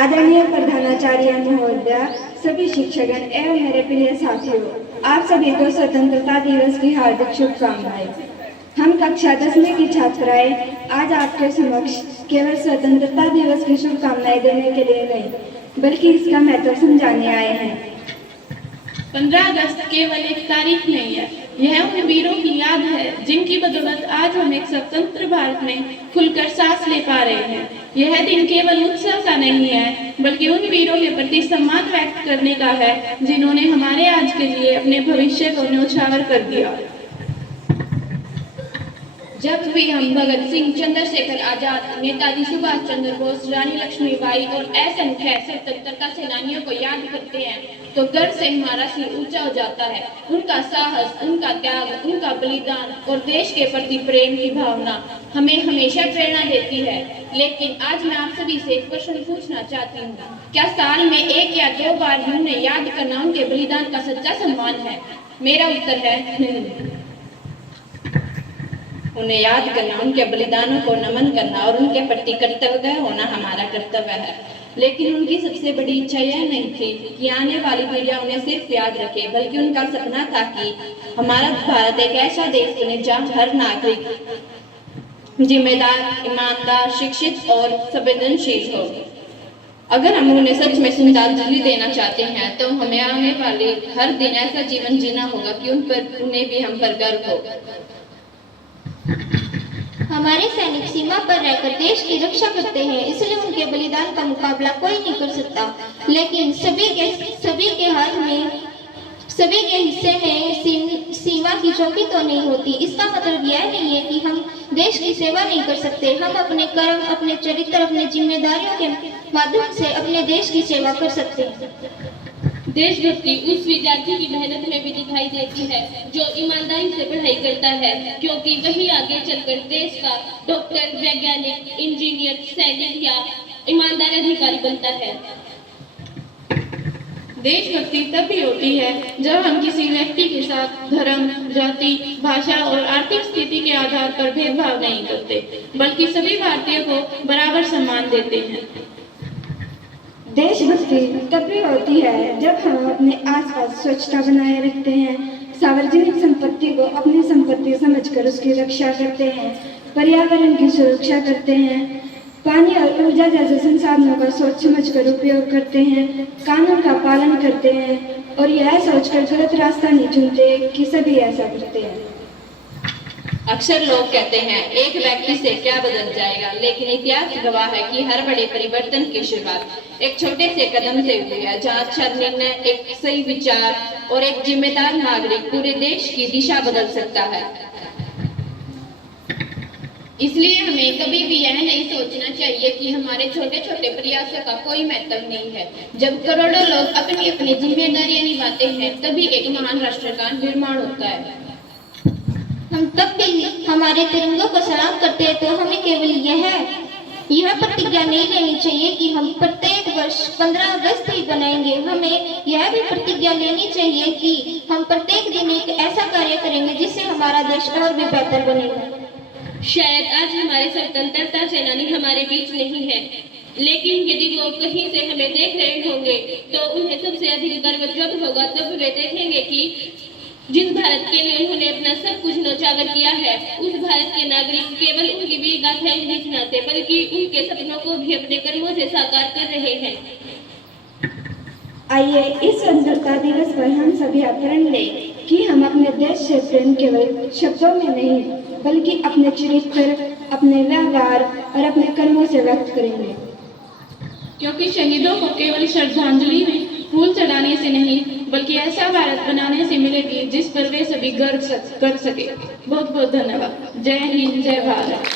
आदरणीय प्रधानाचार्य महोदय, सभी शिक्षकगण एवं मेरे प्रिय साथियों, आप सभी को स्वतंत्रता दिवस की हार्दिक शुभकामनाएं। हम कक्षा 10वीं की छात्राएं आज आपके समक्ष केवल स्वतंत्रता दिवस की शुभकामनाएं देने के लिए नहीं, बल्कि इसका महत्व समझाने आए हैं। 15 अगस्त केवल एक तारीख नहीं है, यह उन वीरों की याद है जिनकी बदौलत आज हम एक स्वतंत्र भारत में खुलकर सांस ले पा रहे हैं। यह दिन केवल उत्सव का नहीं है, बल्कि उन वीरों के प्रति सम्मान व्यक्त करने का है जिन्होंने हमारे आज के लिए अपने भविष्य को न्यौछावर कर दिया। जब भी हम भगत सिंह, चंद्रशेखर आजाद, नेताजी सुभाष चंद्र बोस, रानी लक्ष्मीबाई और असंख्य स्वतंत्रता सेनानियों को याद करते हैं तो गर्व से हमारा सिर ऊंचा हो जाता है। उनका साहस, उनका त्याग, उनका बलिदान और देश के प्रति प्रेम की भावना हमें हमेशा प्रेरणा देती है। लेकिन आज मैं आप सभी से एक प्रश्न पूछना चाहती हूँ, क्या साल में 1 या 2 बार उन्हें याद करना उनके बलिदान का सच्चा सम्मान है? मेरा उत्तर है नहीं। उन्हें याद करना, उनके बलिदानों को नमन करना और उनके प्रति कृतज्ञ होना हमारा कर्तव्य है। लेकिन उनकी सबसे बड़ी इच्छा यह नहीं थी कि आने वाली पीढ़ियां उन्हें सिर्फ याद रखे, बल्कि उनका सपना था कि हमारा भारत एक ऐसा देश बने जहां हर नागरिक जिम्मेदार, ईमानदार, शिक्षित और संवेदनशील हो। अगर हम उन्हें सच में श्रद्धांजलि देना चाहते हैं तो हमें आने वाले हर दिन ऐसा जीवन जीना होगा कि उन्हें भी हम पर गर्व हो। हमारे सैनिक सीमा पर रहकर देश की रक्षा करते हैं, इसलिए उनके बलिदान का मुकाबला कोई नहीं कर सकता। लेकिन सभी के हाथ में, सभी के हिस्से में सीमा की चौकी तो नहीं होती। इसका मतलब यह नहीं है कि हम देश की सेवा नहीं कर सकते। हम अपने कर्म, अपने चरित्र, अपने जिम्मेदारियों के माध्यम से अपने देश की सेवा कर सकते हैं। देशभक्ति उस विद्यार्थी की मेहनत में भी दिखाई देती है जो ईमानदारी से पढ़ाई करता है, क्योंकि वही आगे चलकर देश का डॉक्टर, वैज्ञानिक, इंजीनियर, सैनिक या ईमानदार अधिकारी बनता है। देशभक्ति तभी होती है जब हम किसी व्यक्ति के साथ धर्म, जाति, भाषा और आर्थिक स्थिति के आधार पर भेदभाव नहीं करते, बल्कि सभी भारतीयों को बराबर सम्मान देते हैं। देशभक्ति तभी होती है जब हम अपने आसपास स्वच्छता बनाए रखते हैं, सार्वजनिक संपत्ति को अपनी संपत्ति समझकर उसकी रक्षा करते हैं, पर्यावरण की सुरक्षा करते हैं, पानी और ऊर्जा जैसे संसाधनों का सोच समझकर उपयोग करते हैं, कानून का पालन करते हैं और यह सोचकर गलत रास्ता नहीं चुनते कि सभी ऐसा करते हैं। अक्सर लोग कहते हैं एक व्यक्ति से क्या बदल जाएगा, लेकिन इतिहास गवाह है कि हर बड़े परिवर्तन की शुरुआत एक छोटे से कदम से हुई है, जहां अच्छा निर्णय, एक सही विचार और एक जिम्मेदार नागरिक पूरे देश की दिशा बदल सकता है। इसलिए हमें कभी भी यह नहीं सोचना चाहिए कि हमारे छोटे छोटे प्रयासों का कोई महत्व नहीं है। जब करोड़ों लोग अपनी अपनी जिम्मेदारियां निभाते हैं, तभी एक महान राष्ट्र का निर्माण होता है। हम तब भी हमारे तिरंगे को सलाम करते हैं तो हमें केवल यह प्रतिज्ञा नहीं लेनी चाहिए कि हम प्रत्येक वर्ष 15 अगस्त ही बनाएंगे। हमें यह भी प्रतिज्ञा लेनी चाहिए कि हम प्रत्येक दिन एक ऐसा कार्य करेंगे जिससे हमारा देश और भी बेहतर बनेगा। शायद आज हमारे स्वतंत्रता सेनानी हमारे बीच नहीं है, लेकिन यदि वो कहीं से हमें देख रहे होंगे तो उन्हें सबसे अधिक गर्व जब होगा जब वे देखेंगे कि जिस भारत के लिए उन्होंने अपना सब कुछ न्यौछावर किया है, उस भारत के नागरिक केवल उनकी वीर गाथाएं नहीं सुनाते, बल्कि उनके सपनों को भी अपने कर्मों से साकार कर रहे हैं। आइए इस स्वतंत्रता दिवस पर हम सभी प्रण लें कि हम अपने देश से प्रेम केवल शब्दों में नहीं, बल्कि अपने चरित्र, अपने व्यवहार और अपने कर्मों से व्यक्त करेंगे। क्योंकि शहीदों को केवल श्रद्धांजलि में फूल चढ़ाने से नहीं, बल्कि ऐसा भारत बनाने से मिलेगी जिस पर वे सभी गर्व कर सके। बहुत बहुत धन्यवाद। जय हिंद, जय भारत।